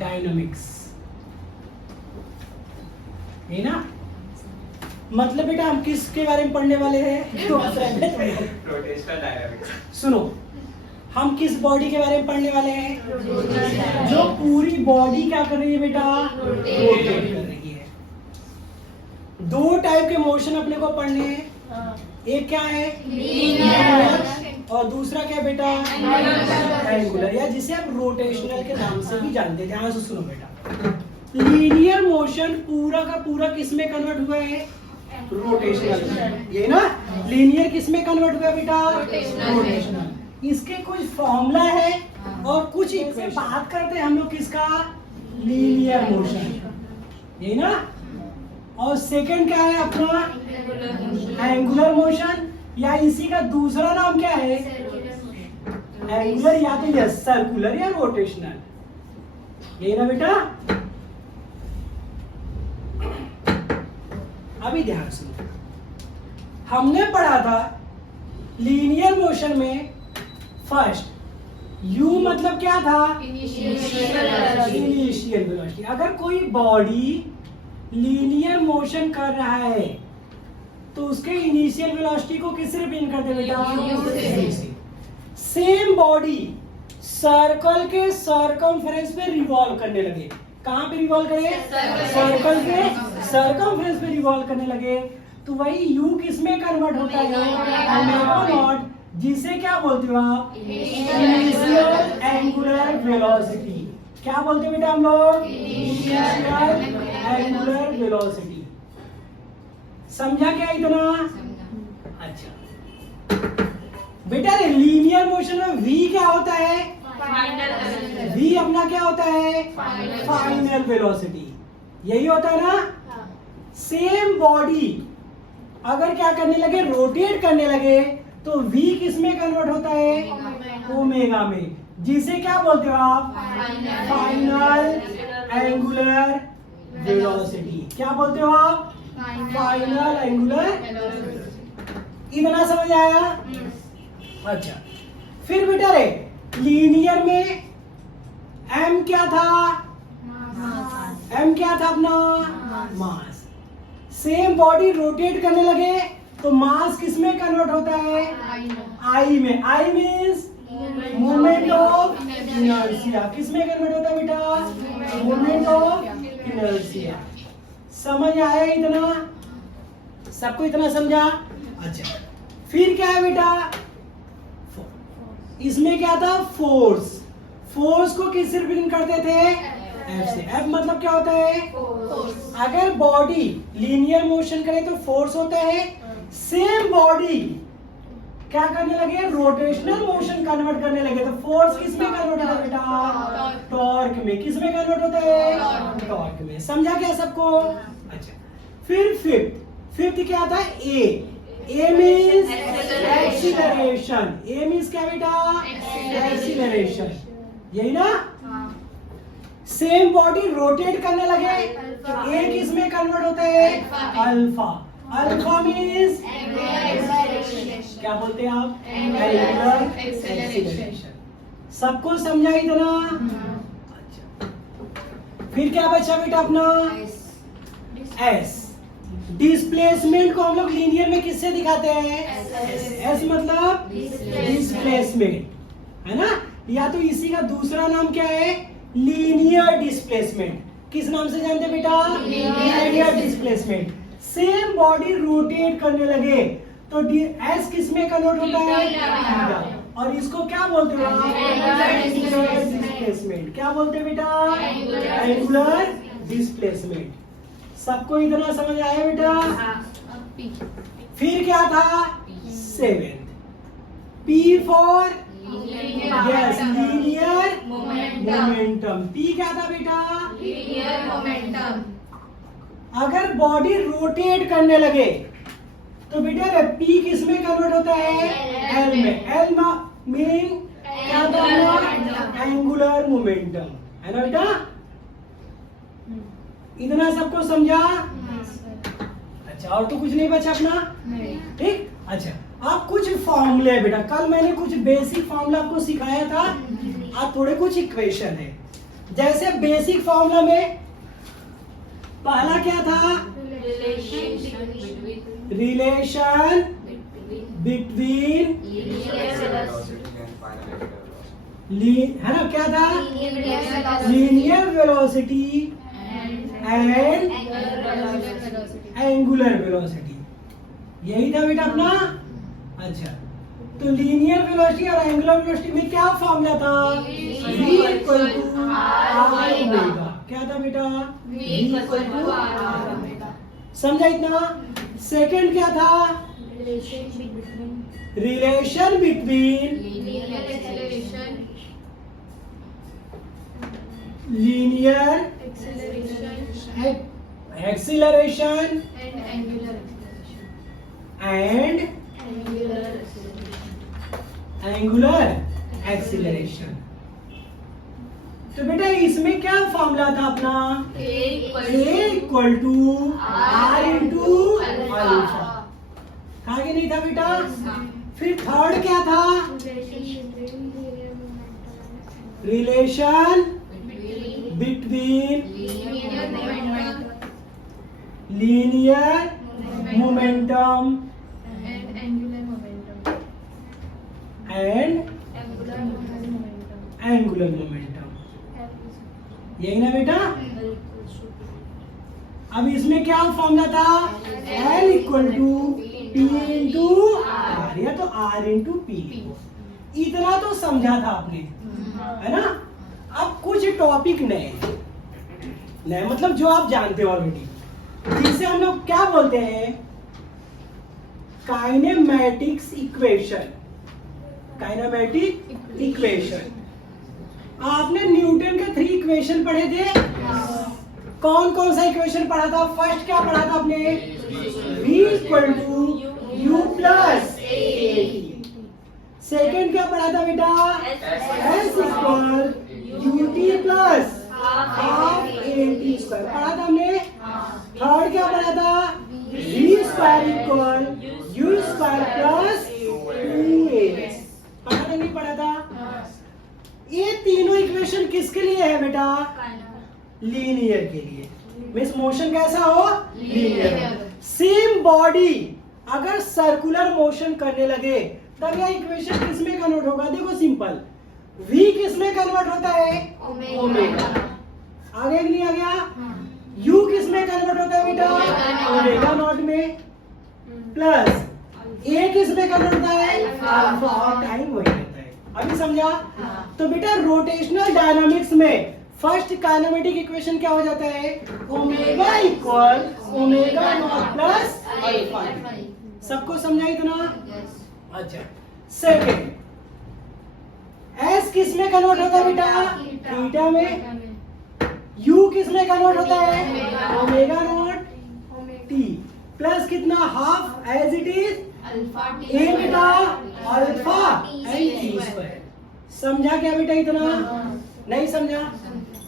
Dynamics, है ना। मतलब बेटा हम किसके बारे में पढ़ने वाले हैं? Rotational dynamics. सुनो, हम किस बॉडी के बारे में पढ़ने वाले हैं? जो पूरी बॉडी क्या कर रही है बेटा? रोटेट कर रही है। दो टाइप के मोशन अपने को पढ़ने हैं। एक क्या है? लीनियर, और दूसरा क्या बेटा? एंगुलर, या जिसे आप रोटेशनल के नाम से भी जानते हैं। ध्यान से सुनो बेटा, लीनियर मोशन पूरा का पूरा किस में कन्वर्ट हुआ है? रोटेशनल, ये ना। लीनियर किस में कन्वर्ट हुआ बेटा? रोटेशनल। इसके कुछ फॉर्मूला है और कुछ इससे बात करते हैं हम लोग किसका? लीनियर मोशन, ये ना। और सेकंड क्या है अपना? एंगुलर मोशन, या इसी का दूसरा नाम क्या है? एंगुलर, या तो यस सर्कुलर या रोटेशनल, ये ना बेटा। अभी ध्यान सुनो, हमने पढ़ा था लीनियर मोशन में फर्स्ट यू मतलब क्या था? Initial velocity. अगर कोई बॉडी लीनियर मोशन कर रहा है तो उसके इनिशियल वेलोसिटी को किससे रिप्रेजेंट करते बेटा? सेम बॉडी सर्कल के सरकमफ्रेंस पे रिवॉल्व करने लगे। कहां पे रिवॉल्व करे? सर्कल के सरकमफ्रेंस पे रिवॉल्व करने लगे, तो वही यू किस में कन्वर्ट होता है? ओमेगा नॉट, जिसे क्या बोलते हो आप? Initial angular velocity. क्या बोलते हैं बेटा हम लोग? Initial angular velocity. समझा क्या इतना? अच्छा बेटा, लीनियर मोशन में v क्या होता है? v अपना क्या होता है? फाइनल वेलोसिटी, यही होता है ना। सेम बॉडी अगर क्या करने लगे? रोटेट करने लगे, तो v किस में कन्वर्ट होता है? ओमेगा में, जिसे क्या बोलते हो आप? Final angular velocity. क्या बोलते हो आप? Final angular. इतना समझ आया? अच्छा, फिर बेटा रे लीनियर में m क्या था? m क्या था अपना? मास। सेम बॉडी रोटेट करने लगे तो मास किस में कन्वर्ट होता है? I में। I means moment of inertia. किस में कन्वर्ट होता है बेटा? Moment of inertia. समझ आया इतना? सबको इतना समझा? अच्छा, फिर क्या है बेटा? इसमें क्या था? फोर्स। फोर्स को किससे रिप्रेजेंट करते थे? F से। F मतलब क्या होता है? अगर बॉडी लीनियर मोशन करे तो फोर्स होता है। सेम बॉडी क्या करने लगे? रोटेशनल मोशन कन्वर्ट करने लगे तो फोर्स किस में कन्वर्ट होता है बेटा? टॉर्क में। किस में कन्वर्ट होता है? टॉर्क में। समझा क्या सबको? अच्छा, फिर फिफ्थ क्या था? ए मींस एक्सीलरेशन। ए मींस क्या बेटा? एक्सीलरेशन, यही ना। सेम बॉडी रोटेट करने लगे तो ए किस में कन्वर्ट होता है? अल्फा। अल्फा मींस क्या बोलते हैं आप? Angular acceleration. सबको समझा इतना? अच्छा, फिर क्या बचा बेटा अपना? एस। डिस्प्लेसमेंट को हम लोग लीनियर में किससे दिखाते हैं? एस मतलब डिस्प्लेसमेंट, है ना। या तो इसी का दूसरा नाम क्या है? Linear displacement. किस नाम से जानते हैं बेटा? Linear displacement. Same body rotate करने लगे तो एस किस में कन्वर्ट होता है? और इसको क्या बोलते हो? Angular displacement. क्या बोलते हैं बेटा? Angular displacement. सबको इतना समझ आया बेटा? फिर क्या था? Seventh, P for yes linear momentum. P क्या था बेटा? Linear momentum. अगर बॉडी रोटेट करने लगे तो बेटा पी किस में कन्वर्ट होता है? एल में। एल मीन क्या था? एंगुलर मोमेंटम, है ना बेटा? इतना सबको समझा? अच्छा, और तो कुछ नहीं बचा अपना? ठीक। अच्छा, अब कुछ फॉर्मूले बेटा, कल मैंने कुछ बेसिक फॉर्मूला आपको सिखाया था, आज थोड़े कुछ इक्वेशन है, जैसे बेसिक फॉर्मूला में पहला क्या था, रिलेशन बिटवीन, है ना, क्या था, linear velocity and angular velocity, यही था बेटा अपना। अच्छा, तो लीनियर वेलोसिटी और एंगुलर वेलोसिटी में क्या फॉर्मूला था, v equal to R omega. क्या था बेटा, v equal to R omega. समझा इतना। सेकंड क्या था, relation between linear acceleration and angular acceleration. तो बेटा इसमें क्या फॉर्मूला था अपना, a equal to R into alpha, था कि नहीं था बेटा। फिर थर्ड क्या था, relation between linear momentum and angular momentum, यही ना बेटा। अब इसमें क्या फॉर्मूला था, L equal to P into R, या तो R इंटू P। इतना तो समझा था आपने, है ना। अब कुछ टॉपिक नए नए, मतलब जो आप जानते हो ऑलरेडी, जिसे हम लोग क्या बोलते हैं, काइनेमैटिक्स इक्वेशन। काइनेमैटिक इक्वेशन, आपने न्यूटन के 3 इक्वेशन पढ़े थे। कौन कौन सा इक्वेशन पढ़ा था, फर्स्ट क्या पढ़ा था आपने, v equal to u plus a। Second क्या पढ़ा था बेटा, s equal ut plus half at square पढ़ा था हमने। थर्ड क्या पढ़ा था, v square equal u square plus 2a, पढ़ा था नहीं पढ़ा था। ये तीनों इक्वेशन किसके लिए है बेटा, लीनियर के लिए। मींस मोशन कैसा हो, लीनियर। सेम बॉडी अगर सर्कुलर मोशन करने लगे तब यह इक्वेशन किसमें कन्वर्ट होगा, देखो सिंपल, v किसमें कन्वर्ट होता है, ओमेगा। आगे नहीं आ गया, u किसमें कन्वर्ट होता है बेटा, ओमेगा नॉट में, प्लस a किसमें कन्वर्ट होता है, अल्फा, और टाइम वही रहता है। अभी समझा। तो बेटा रोटेशनल डायनामिक्स में फर्स्ट काइनेमेटिक इक्वेशन क्या हो जाता है, omega equal omega naught plus alpha. सबको समझा इतना। अच्छा, सेकंड, s किस में कन्वर्ट होता है बेटा, थीटा में। u किस में कन्वर्ट होता है, ओमेगा नॉट t प्लस कितना, half as it is a बेटा अल्फा एंड t स्क्वायर। समझा क्या बेटा इतना, नहीं समझा।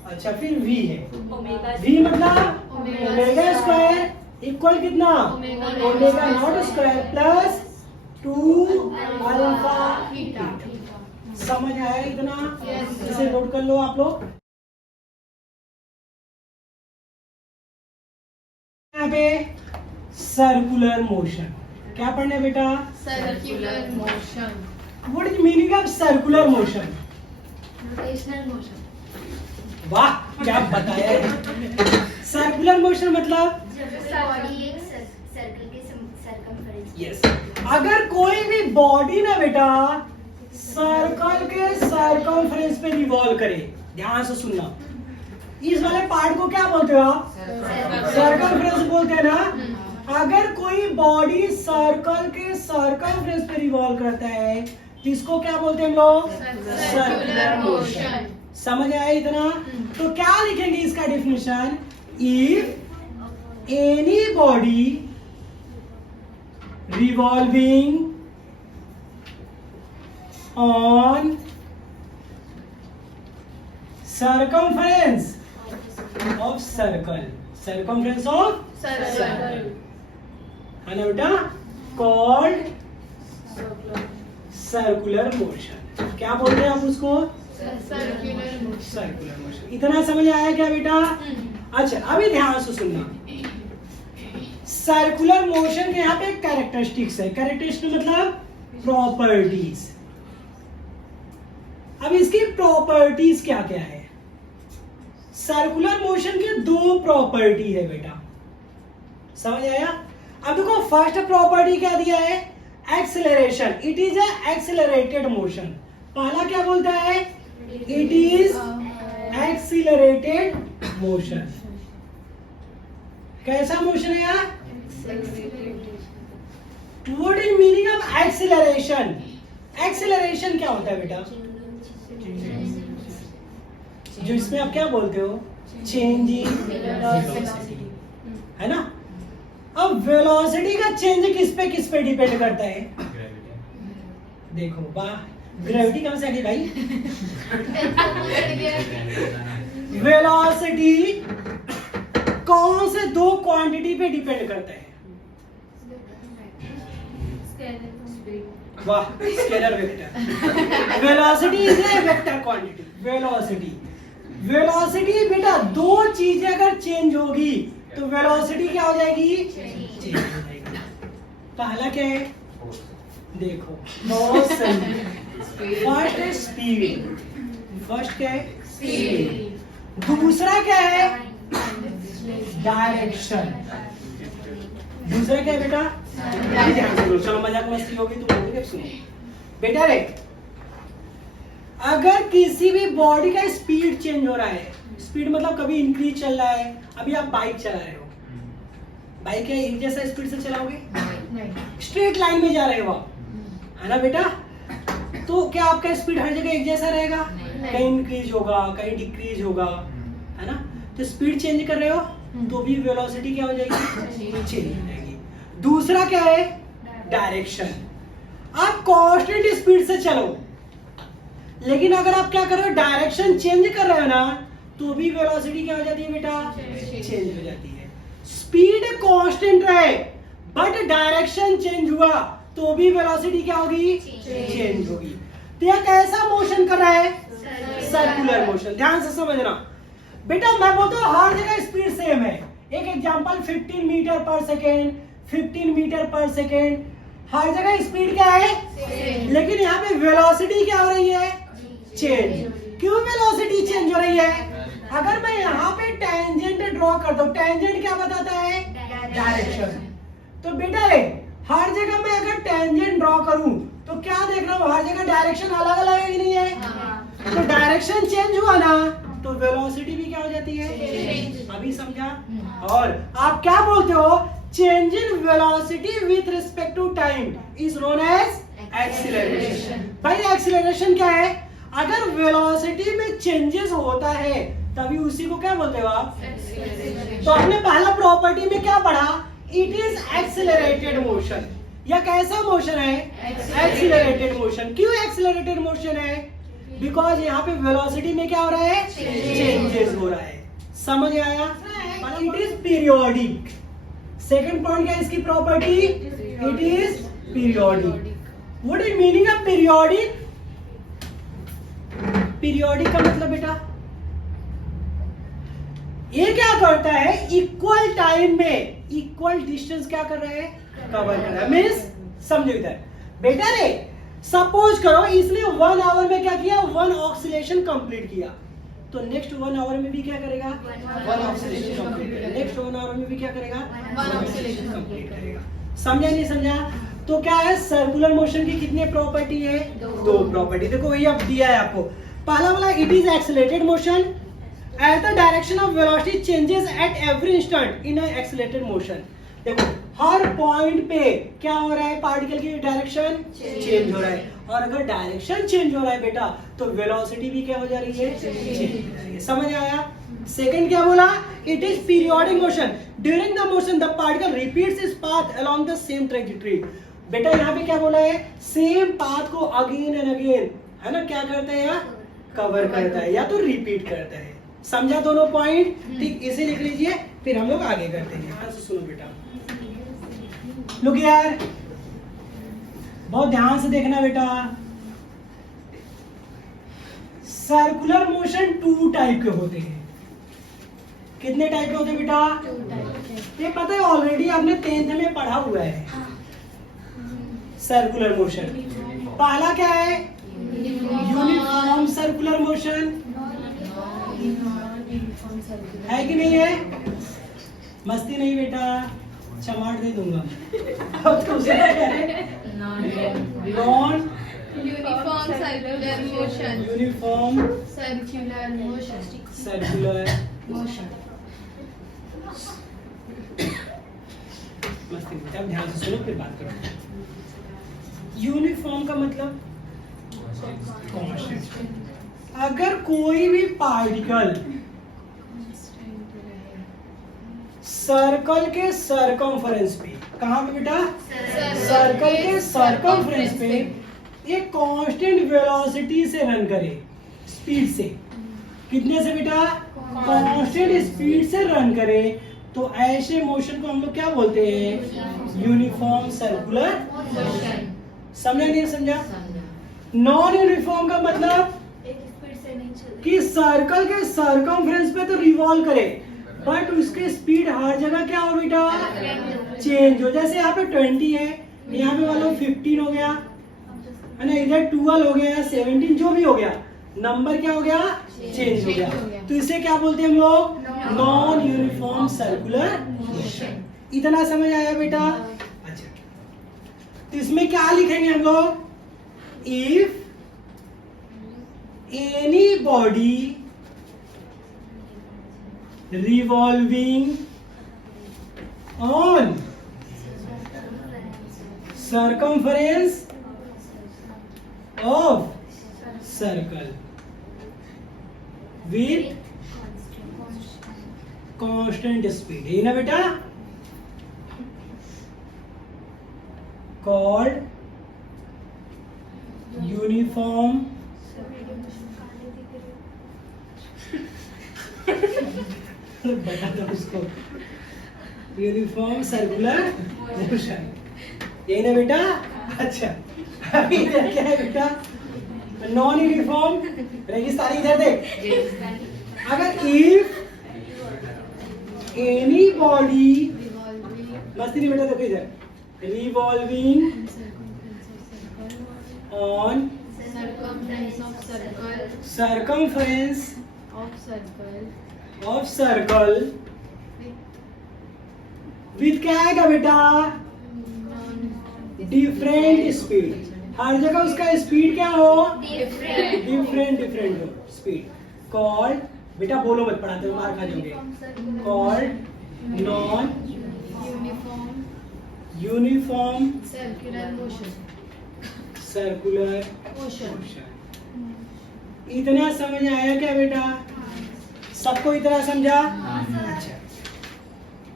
अच्छा, फिर v है, v मतलब ओमेगा स्क्वायर इक्वल कितना, omega naught square plus 2 alpha theta. समझ आया इतना, इसे नोट कर लो आप लोग। यहाँ पे सर्कुलर मोशन क्या पढ़ना है बेटा, circular motion, what is meaning of circular motion, rotational motion. वाह क्या बताया है। सर्कुलर मोशन मतलब बॉडी एक सर्कल के सर्कमफरेंस। यस, अगर कोई भी बॉडी ना बेटा सर्कल के सर्कमफरेंस पे रिवॉल्व करे, ध्यान से सुनना, इस वाले पार्ट को क्या बोलते हो आप, सर्कमफरेंस बोलते हैं ना। अगर कोई बॉडी सर्कल के सर्कमफरेंस पे रिवॉल्व करता है इसको क्या बोलते हैं हम लोग, सर्कुलर मोशन। समझ आया इतना। तो क्या लिखेंगे इसका definition, if any body revolving on circumference of circle, circumference of circle है ना बेटा, called circular motion। क्या बोलते हैं आप उसको, सर्कुलर मोशन. Circular motion. इतना समझ आया क्या बेटा? अच्छा अभी ध्यान से सुनना. सर्कुलर मोशन के यहाँ पे कैरेक्टरिस्टिक्स है. कैरेक्टरिस्टिक मतलब प्रॉपर्टीज. अब इसकी प्रॉपर्टीज क्या क्या है? सर्कुलर मोशन की दो प्रॉपर्टी है बेटा. समझ आया? अब देखो फर्स्ट प्रॉपर्टी क्या दिया है? Acceleration. It is a accelerated motion. पहला क्या बोलता है? It is accelerated motion. कैसा मोशन है यार? What is meaning of acceleration? Acceleration क्या होता है बेटा? जो इसमें आप क्या बोलते हो? चेंज इन वेलोसिटी, है ना? अब वेलोसिटी का चेंज किस पे डिपेंड करता है? देखो वाह, ग्रेविटी कहां से आ गई भाई? वेलोसिटी कौन से दो क्वांटिटी पे डिपेंड करता है? वाह, scalar vector. Velocity is a vector quantity. Velocity बेटा दो चीजें अगर चेंज होगी तो वेलोसिटी क्या हो जाएगी? चेंज हो जाएगी. पहला क्या है? देखो बहुत सही. फर्स्ट है स्पीड. फर्स्ट क्या है? स्पीड. दूसरा क्या है? डायरेक्शन. दूसरा क्या है बेटा? ध्यान से सुनो. चलो मजाक मस्ती होगी तुम लोग सुनो बेटा. रे अगर किसी भी बॉडी का स्पीड चेंज हो रहा है, स्पीड मतलब कभी इंक्रीज चल रहा है. अभी आप बाइक चला रहे हो, बाइक क्या एक जैसा स्पीड से चलाओगे? स्ट्रेट लाइन में जा रहे हो आप, है ना बेटा? तो क्या आपका स्पीड हर जगह एक जैसा रहेगा? कहीं इंक्रीज होगा, कहीं डिक्रीज होगा, है ना? तो स्पीड चेंज कर रहे हो तो भी वेलोसिटी क्या हो जाएगी? चेंज हो जाएगी. दूसरा क्या है? डायरेक्शन. आप कांस्टेंट स्पीड से चलो, लेकिन अगर आप क्या कर रहे हो? डायरेक्शन चेंज कर रहे हो ना, तो भी वेलोसिटी क्या हो जाती है बेटा? चेंज हो जाती है. स्पीड कांस्टेंट रहे बट डायरेक्शन चेंज हुआ तो भी वेलोसिटी क्या होगी? चेंज होगी. तो यह कैसा मोशन कर रहा है? Circular motion. ध्यान से समझना बेटा. मैं बोलता हूँ हर जगह स्पीड सेम है. एक एग्जांपल 15 मीटर पर सेकेंड, 15 मीटर पर सेकेंड, हर जगह स्पीड क्या है? लेकिन यहाँ पे वेलोसिटी क्या हो रही है? चेंज. क्यों वेलोसिटी चेंज हो रही है? अगर मैं यहाँ पे टेंजेंट ड्रॉ कर दूं, टेंजेंट क्या बताता है? डायरेक्शन. तो बेटा रे हर जगह मैं अगर टेंजेंट ड्रॉ करूं तो क्या देख रहा हूँ? हर जगह डायरेक्शन अलग अलग है कि नहीं है? तो डायरेक्शन चेंज हुआ ना तो वेलोसिटी भी क्या हो जाती है? अभी समझा? और आप क्या बोलते हो? Change in velocity with respect to time is known as acceleration. भाई एक्सीलरेशन क्या है? अगर वेलोसिटी में चेंजेस होता है तभी उसी को क्या बोलते हो आप? तो आपने पहला प्रॉपर्टी में क्या पढ़ा? It is accelerated motion. यह कैसा मोशन है? Accelerated motion. क्यों एक्सीलरेटेड मोशन है? बिकॉज यहाँ पे वेलोसिटी में क्या हो रहा है? चेंजेस हो रहा है. समझ आया? It is periodic. Second point क्या है इसकी property? It is periodic. What is meaning of periodic? Periodic का मतलब बेटा ये क्या करता है? इक्वल टाइम में इक्वल डिस्टेंस क्या कर रहा है? कवर कर रहा है. मींस समझो इधर बेटा. रे सपोज करो इसने 1 आवर में क्या किया? 1 ऑक्सीलेशन कंप्लीट किया. तो नेक्स्ट 1 आवर में भी क्या करेगा? 1 ऑक्सीलेशन कंप्लीट करेगा. नेक्स्ट 1 आवर में भी क्या करेगा? 1 ऑक्सीलेशन कंप्लीट करेगा. समझा नहीं समझा? तो क्या है? सर्कुलर मोशन की कितनी प्रॉपर्टी है? दो प्रॉपर्टी. देखो वही अब दिया है आपको. पहला वाला it is accelerated motion at the direction of velocity changes at every instant in accelerated motion. देखो हर पॉइंट पे क्या हो रहा है? पार्टिकल की डायरेक्शन चेंज हो रहा है. और अगर डायरेक्शन चेंज हो रहा है बेटा तो वेलोसिटी भी क्या हो जा रही है? चेंज हो रही है. समझ आया? सेकंड क्या बोला? It is periodic motion. During the motion the particle repeats its path along the same trajectory. बेटा यहाँ पे क्या बोला है? सेम पाथ को अगेन एंड अगेन, है ना, क्या करता है? या कवर करता है या तो रिपीट करता है. समझा दोनों पॉइंट? ठीक, इसे लिख लीजिए फिर हम लोग आगे करते हैं. ध्यान से सुनो बेटा. लुक यार बहुत ध्यान से देखना बेटा. सर्कुलर मोशन 2 टाइप के होते हैं। कितने टाइप के होते हैं बेटा? 2 टाइप के। ये पता है ऑलरेडी आपने 10th में पढ़ा हुआ है। सर्कुलर मोशन पहला क्या है? यूनिफॉर्म सर्कुलर मोशन है कि नहीं है? मस्ती नहीं बेटा, चमाट दे दूंगा। अब दूसरा क्या है? Non uniform circular motion. Uniform circular motion. Circular motion. मस्ती बेटा, अब ध्यान से सुनो फिर बात करो। यूनिफॉर्म का मतलब कांस्टेंट। अगर कोई भी पार्टिकल सर्कल के सरकमफ्रेंस पे, कहाँ पे बेटा? सर्कल के सरकमफ्रेंस पे एक कांस्टेंट वेलोसिटी से रन करे, स्पीड से। कितने से बेटा? कांस्टेंट स्पीड से रन करे, तो ऐसे मोशन को हम लोग क्या बोलते हैं? Uniform circular motion. समझा नहीं समझा? नॉन यूनिफॉर्म का मतलब एक स्पीड से नहीं चलती। कि सर्कल के सरकमफ्रेंस पे तो रिवॉल्व करे, बट उसके स्पीड हर जगह क्या हो बेटा? चेंज हो। जैसे यहाँ पे 20 है, यहाँ पे मान लो 15 हो गया है ना, इधर 12 हो गया, 17 जो भी हो गया, नंबर क्या हो गया? चेंज हो गया। तो इसे क्या बोलते हैं हम लोग? Non uniform circular motion. इतना समझ आया बेटा? अच्छा, तो इसमें क्या लिखेंगे हम लोग? If any body revolving on circumference of circle with constant speed, है ना बेटा? called uniform बता दो उसको, यूनिफॉर्म सर्कुलर मोशन, यही ना बेटा? अच्छा, अभी इधर क्या है बेटा? नॉन यूनिफॉर्म रेगिस्तानी। इधर देख, अगर इफ एनी बॉडी, मस्ती नहीं बेटा, देखो इधर, revolving on circumference of circle with क्या आएगा बेटा? Different speed. हर जगह उसका स्पीड क्या हो? डिफरेंट हो स्पीड। कॉल्ड, बेटा बोलो मत, पढ़ाते हो मार खा जाओगे। Called non uniform circular motion. Circular motion. इतना समझ आया क्या बेटा? सबको इतना समझा? अच्छा,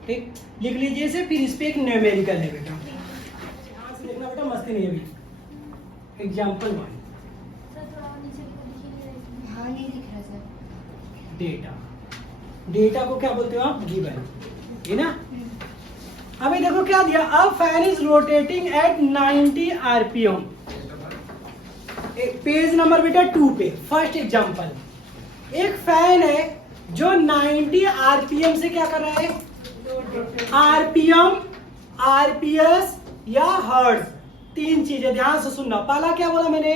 ठीक, लिख लीजिए इसे। फिर इस पे एक न्यूमेरिकल है बेटा, ध्यान से देखना बेटा, मस्ती नहीं अभी। एग्जांपल 1, हाँ नहीं दिख रहा सर। डेटा। डेटा को क्या बोलते हो आप? गिवन, है ना? अभी देखो क्या दिया? A fan is rotating at 90 RPM. Page number बेटा 2 पे फर्स्ट एग्जांपल। एक फैन है जो 90 आरपीएम से क्या कर रहा है? आरपीएम, आरपीएस या हर्ट्ज, 3 चीजें ध्यान से सुनना। पहला क्या बोला मैंने?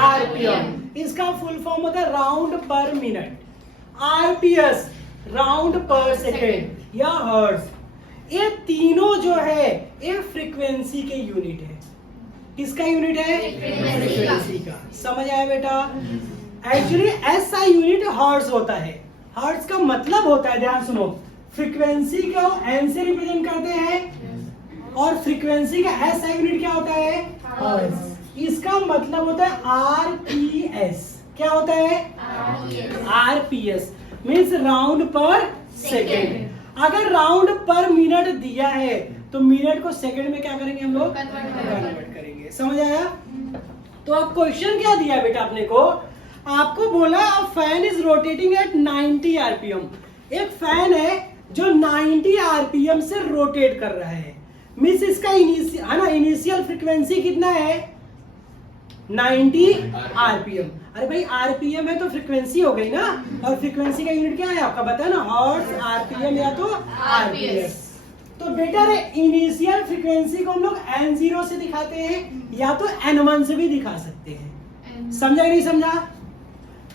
आरपीएम। इसका फुल फॉर्म होता है राउंड पर मिनट। आरपीएस राउंड पर सेकेंड या हर्ट्ज। ये तीनों जो है ये फ्रीक्वेंसी के यूनिट है। किसका यूनिट है? फ्रीक्वेंसी का। समझ आया बेटा? एक्चुअली एसआई यूनिट हर्ट्ज होता है। हर्ट्ज का मतलब होता है, ध्यान सुनो, फ्रीक्वेंसी को एन से रिप्रेजेंट करते हैं और फ्रीक्वेंसी का एसआई यूनिट क्या होता है? हर्ट्ज। इसका मतलब होता है आरपीएस। क्या होता है? आरपीएस मीन्स राउंड पर सेकेंड। अगर राउंड पर मिनट दिया है तो मिनट को सेकंड में क्या करेंगे हम लोग? कन्वर्ट करेंगे। समझ आया? तो अब क्वेश्चन क्या दिया बेटा आपने को? आपको बोला a fan is rotating at 90 RPM. एक फैन है जो 90 आरपीएम से रोटेट कर रहा है। मींस इसका इनिशियल फ्रीक्वेंसी कितना है? 90 आरपीएम। अरे भाई आरपीएम है तो फ्रीक्वेंसी हो गई ना, और फ्रीक्वेंसी का यूनिट क्या है आपका बताया ना, हर्ट्ज, आरपीएम या तो आरपीएस। तो बेटा रे इनिशियल फ्रीक्वेंसी को हम लोग n0 से दिखाते हैं या तो n1 से भी दिखा सकते हैं। समझा कि नहीं समझा?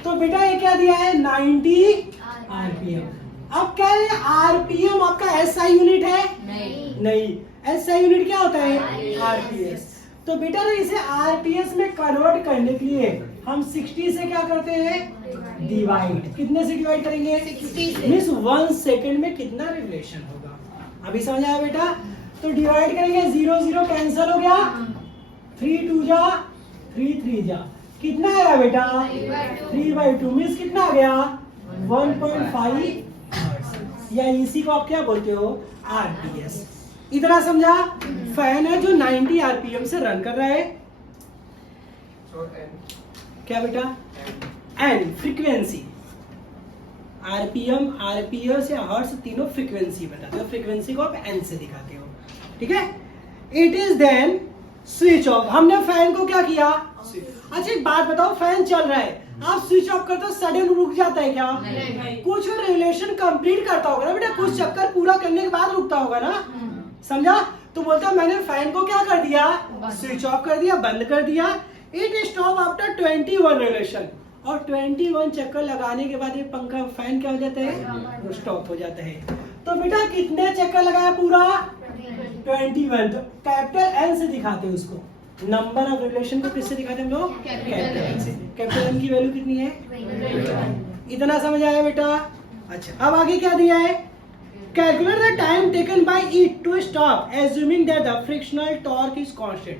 तो बेटा ये क्या दिया है 90 आरपीएम। अब क्या है आरपीएम आपका एसआई यूनिट है? नहीं, एसआई यूनिट क्या होता है? आरपीएस। तो बेटा ना इसे आरपीएस में कन्वर्ट करने के लिए हम 60 से क्या करते हैं? डिवाइड। कितने से डिवाइड करेंगे? 60 से। मींस 1 सेकंड में कितना रिवोल्यूशन होगा? अभी समझ आया बेटा? तो डिवाइड करेंगे, 0 0 कैंसिल हो गया, 3 2 जा 3 3 जा, कितना आया बेटा? 3/2 मींस कितना आ गया? 1.5 या इसी को आप क्या बोलते हो? आरपीएस। इतना समझा? फैन है जो 90 आरपीएम से रन कर रहा है। So n क्या बेटा? एन फ्रीक्वेंसी, आरपीएम, आरपीएस या हर्ट्ज तीनों फ्रीक्वेंसी बताते हो, फ्रीक्वेंसी को आप एन से दिखाते हो, ठीक है? It is then switch off. हमने फैन को क्या किया? अच्छा एक बात बताओ, फैन चल रहा है, आप स्विच ऑफ करते हो सडन रुक जाता है क्या? कुछ रेगुलेशन कंप्लीट करता होगा ना बेटा, कुछ चक्कर पूरा करने के बाद रुकता होगा ना, समझा? तो बोलता मैंने फैन को क्या कर दिया? स्विच ऑफ कर दिया, बंद कर दिया। इट स्टॉप आफ्टर 21 रेगुलेशन, और 21 चक्कर लगाने के बाद ये पंखा फैन क्या हो जाता है? स्टॉप हो जाता है। तो बेटा कितने चक्कर लगाया? पूरा 21। तो कैपिटल एन से दिखाते हैं उसको, नंबर ऑफ रेगुलेशन को किससे दिखाते हैं हम लोग? कैपिटल एन से। कैपिटल एन की वैल्यू कितनी है? 21। इतना समझ आया बेटा? अच्छा अब आगे क्या दिया है? Calculate the time taken by it to stop, assuming that the frictional torque is constant.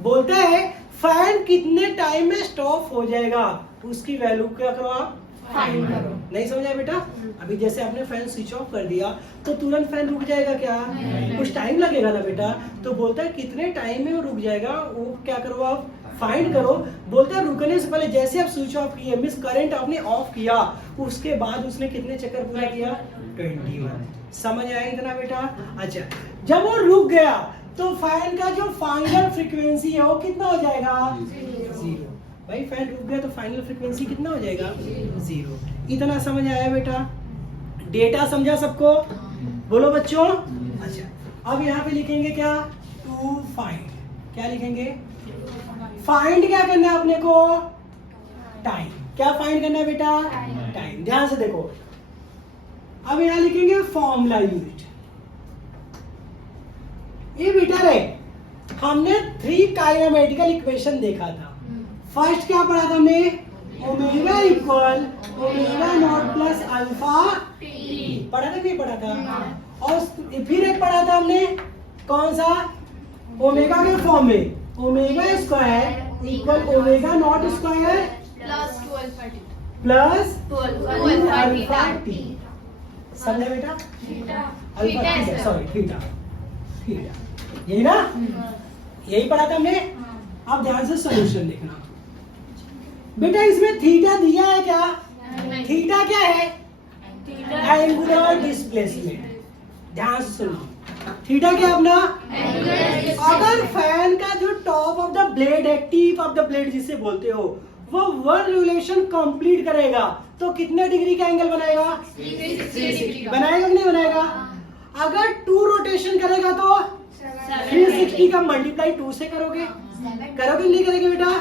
बोलता है फैन कितने टाइम में स्टॉप हो जाएगा, उसकी वैल्यू क्या करो आप? फाइंड करो। नहीं समझा बेटा? अभी जैसे आपने फैन स्विच ऑफ कर दिया तो तुरंत फैन रुक जाएगा क्या? कुछ टाइम लगेगा ना बेटा। तो बोलता है कितने टाइम में वो रुक जाएगा, वो क्या करो आप? फाइंड करो। बोलता है रुकने से पहले जैसे आप स्विच ऑफ किए, मिस करंट आपने ऑफ किया, उसके बाद उसने कितने चक्कर पूरा किया? 21। समझ आया इतना बेटा? अच्छा जब वो रुक गया तो फैन का जो फाइनल फ्रीक्वेंसी है वो कितना हो जाएगा? 0। भाई फैन रुक गया तो फाइनल फ्रीक्वेंसी कितना हो जाएगा? 0। इतना समझ आया बेटा? डेटा समझा सबको? बोलो बच्चों। अच्छा अब यहाँ पे लिखेंगे क्या? To find. क्या लिखेंगे? फाइंड क्या करना है अपने को? टाइम। क्या फाइंड करना है बेटा? टाइम। ध्यान से देखो, अब यहाँ लिखेंगे फॉर्मूला यूनिट। ये बेटा रे हमने 3 काइनेमेटिकल इक्वेशन देखा था। फर्स्ट क्या पढ़ा था हमने? Omega equal omega naught plus alpha T पढ़ा था, नहीं पढ़ा था? और फिर एक पढ़ा था हमने, कौन सा? ओमेगा के फॉर्म में omega square equal omega naught square plus 2 alpha T. समझे बेटा? Alpha theta, sorry theta, theta यही ना? यही पढ़ा था हमने। अब ध्यान से सॉल्यूशन देखना बेटा। इसमें थीटा दिया है क्या? थीटा क्या है? Angular displacement. ध्यान से सुनो, थीटा क्या अपना? अगर फैन का जो टॉप ऑफ द ब्लेड है, टिप ऑफ द ब्लेड जिसे बोलते हो, वो 1 रेवोल्यूशन कंप्लीट करेगा तो कितने डिग्री का एंगल बनाएगा? 360। बनाएगा कि नहीं बनाएगा? अगर 2 रोटेशन करेगा तो 360 का मल्टीप्लाई 2 से करोगे, करोगे नहीं करेंगे बेटा?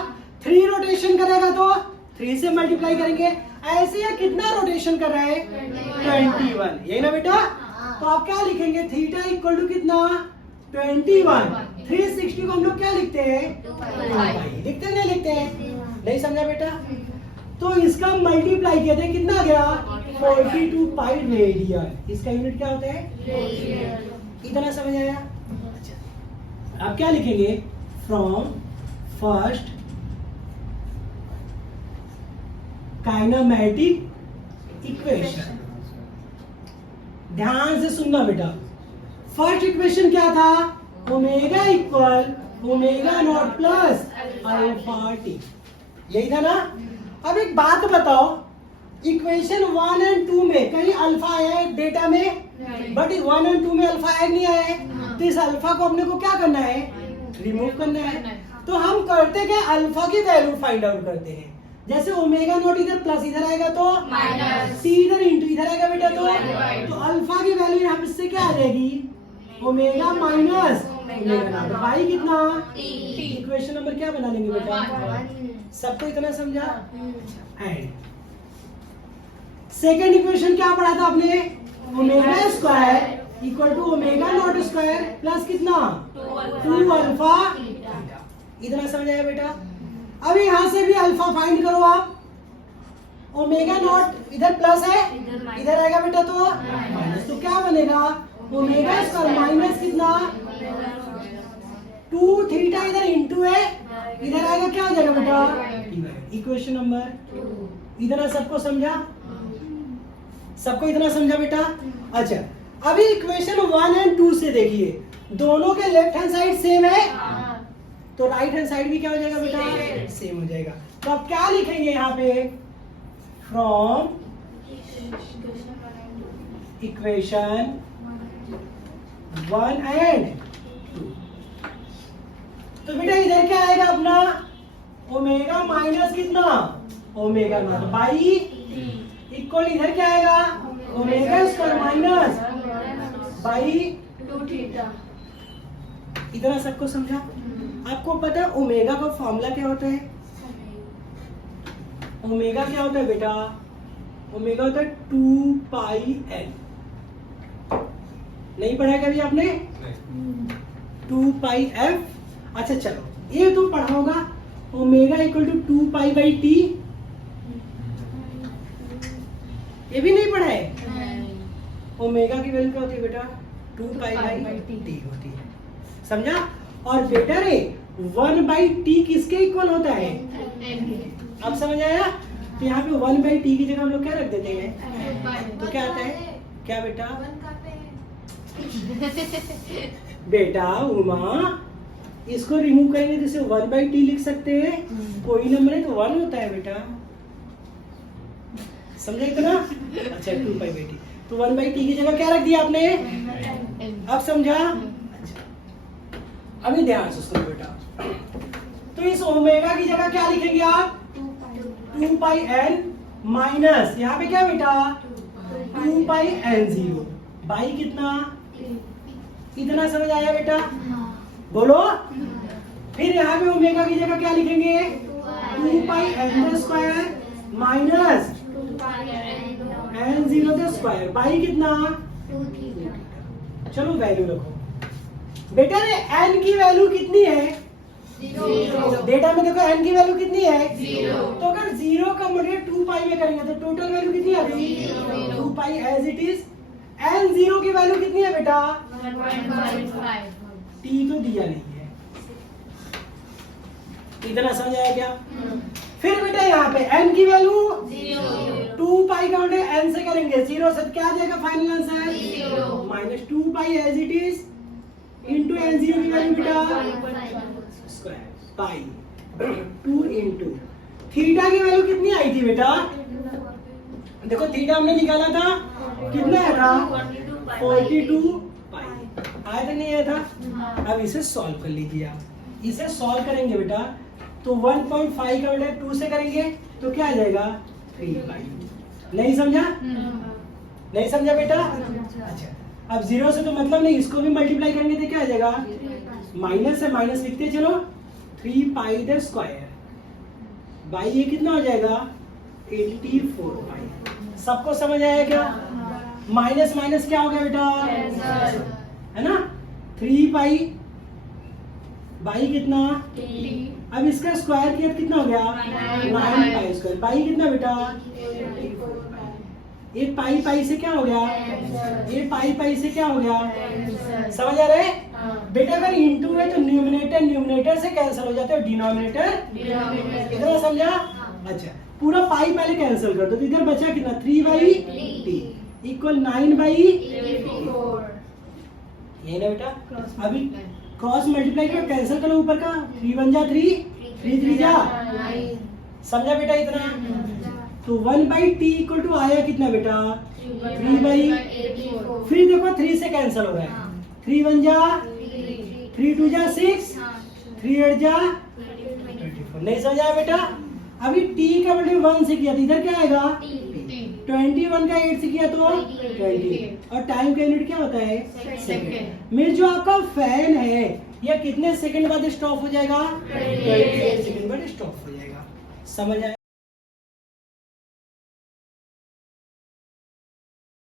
3 रोटेशन करेगा तो 3 से मल्टीप्लाई करेंगे। ऐसे या कितना रोटेशन कर रहा है? 21। यही ना बेटा? तो आप क्या लिखेंगे? थीटा इक्वल टू कितना? 21। 360 को हम लोग क्या लिखते हैं? 2 लिखते हैं, नहीं लिखते हैं? नहीं समझा बेटा? तो इसका मल्टीप्लाई किया था, कितना गया? 42 पाई रेडियन। इसका यूनिट क्या होता है? इतना समझ आया? अच्छा आप क्या लिखेंगे? From first kinematic equation. ध्यान से सुनना बेटा। फर्स्ट इक्वेशन क्या था? Omega equal omega naught plus alpha T. यही था ना? अब एक बात बताओ, इक्वेशन 1 और 2 में कहीं अल्फा आया है डेटा में? बट 1 और 2 में अल्फा ऐड नहीं आया है। तो इस अल्फा को अपने को क्या करना है? रिमूव करना है। तो हम करते क्या, अल्फा की वैल्यू फाइंड आउट करते हैं। जैसे ओमेगा नॉट इधर प्लस इधर आएगा तो माइनस, सी इधर इंटू इधर आएगा बेटा Divided. तो अल्फा की वैल्यू यहाँ पे से क्या आ जाएगी, omega minus omega naught by कितना, इक्वेशन नंबर क्या बना लेंगे बेटा, सबको इतना समझा। एंड सेकेंड इक्वेशन क्या पढ़ा था आपने, omega square equal to omega naught square plus कितना 2 अल्फा, इतना समझ आया बेटा। अब यहाँ से भी अल्फा फाइंड करो आप, ओमेगा नॉट इधर प्लस है इधर आएगा बेटा तो माइनस, तो क्या बनेगा ओमेगा स्क्वायर माइनस कितना 2 थीटा इधर इंटू है इधर आएगा क्या हो जाएगा बेटा, इक्वेशन नंबर, इतना सबको समझा, सबको इतना समझा बेटा। अच्छा अभी इक्वेशन 1 एंड 2 से देखिए, दोनों के लेफ्ट हैंड साइड सेम है तो राइट हैंड साइड भी क्या हो जाएगा बेटा, सेम हो जाएगा। तो अब क्या लिखेंगे यहाँ पे, फ्रॉम इक्वेशन 1 एंड 2, तो बेटा इधर क्या आएगा अपना ओमेगा माइनस कितना ओमेगा नॉट बाई इक्वल इधर क्या आएगा omega square minus by 2 theta. इतना सबको समझा। आपको पता है ओमेगा का फॉर्मूला क्या होता है, ओमेगा क्या होता है बेटा, ओमेगा होता है 2 पाई एल, नहीं पढ़ा है कभी आपने 2 पाई एफ। अच्छा चलो ये तो पढ़ा होगा, omega equal to 2 pi by T, ये भी नहीं पढ़ा है। ओमेगा की वैल्यू क्या होती है बेटा 2 पाई बाई टी होती है, समझा। और बेटा रे 1 बाई टी किसके इक्वल होता है, अब समझ आया। तो यहाँ पे 1 बाई टी की जगह हम लोग क्या रख देते हैं, तो क्या आता है क्या बेटा, बेटा उमा इसको रिमूव करेंगे जैसे 1 बाई टी लिख सकते हैं, कोई नंबर है तो 1 होता है बेटा, समझे इतना। अच्छा 2 पाई बाई टी, तो 1 बाई टी की जगह क्या रख दिया आपने, अब समझा। अभी ध्यान से सुनो बेटा, तो इस ओमेगा की जगह क्या लिखेंगे आप 2 पाई एन माइनस यहाँ पे क्या बेटा 2 पाई एन 0 बाई कितना, इतना समझ आया बेटा, बोलो। फिर यहाँ पे ओमेगा की जगह क्या लिखेंगे 2 pi n square minus n 0 square by कितना, चलो वैल्यू रखो बेटा। एन की वैल्यू कितनी है, डेटा में देखो एन की वैल्यू कितनी है 0। तो अगर 0 का मॉड्यूलेट 2 पाई में करेंगे तो टोटल वैल्यू कितनी आ गई 2 pi as it is. N 0 की वैल्यू कितनी है बेटा 1.5। टी तो दिया नहीं है, इतना समझ आया क्या। फिर बेटा यहाँ पे n की वैल्यू 2 पाई का मॉड्यूलेट n से करेंगे 0 से क्या आ जाएगा final answer minus 2 pi as it is into N 0 की वैल्यू बेटा स्क्वायर पाई 2 इंटू थीटा की वैल्यू कितनी आई थी बेटा, देखो थीटा हमने निकाला था कितना आया था 42 पाई, आया था नहीं आया था। अब इसे सॉल्व कर लीजिए आप, इसे सॉल्व करेंगे बेटा तो 1.5 का मॉड्यूलेट 2 से करेंगे तो क्या आ जाएगा 3 पाई, नहीं समझा, नहीं समझा बेटा। अच्छा अब 0 से तो मतलब नहीं, इसको भी मल्टीप्लाई करेंगे तो क्या आ जाएगा माइनस से माइनस लिखते चलो 3 पाई द स्क्वायर बाई ये कितना हो जाएगा 84 पाई, सबको समझ आया क्या। माइनस माइनस क्या हो गया बेटा है ना 3 पाई बाई कितना, अब इसका स्क्वायर किया कितना हो गया 9 पाई स्क्वायर बाई कितना बेटा, ये पाई पाई से क्या हो गया, ये पाई पाई से क्या हो गया, समझ आ रहा है बेटा। अगर इंटू है तो न्यूमिनेटर न्यूमिनेटर से कैंसिल हो जाते हैं, डिनोमिनेटर, इतना समझा। अच्छा पूरा पाई पहले कैंसिल कर दो तो इधर बचा कितना 3 बाई टी इक्वल 9 बाई, ये ना बेटा। अभी क्रॉस मल्टीप्लाई करो कैंसिल करो ऊपर का 3 1 जा 3 3 3 जा, समझा बेटा इतना। तो 1 बाई टी इक्वल टू आया कितना बेटा 3 बाई, फिर देखो 3 से कैंसिल हो रहा है 3 1 जा 3 2 जा 6 3 8 जा 24। नहीं समझा बेटा? अभी t का वैल्यू 1 से किया तो इधर क्या आएगा? 21 का 8 से किया तो 20। और टाइम का यूनिट क्या होता है? सेकंड। मीन जो आपका फैन है यह कितने सेकंड बाद स्टॉप हो जाएगा? 28 सेकंड बाद स्टॉप हो जाएगा। समझ आया?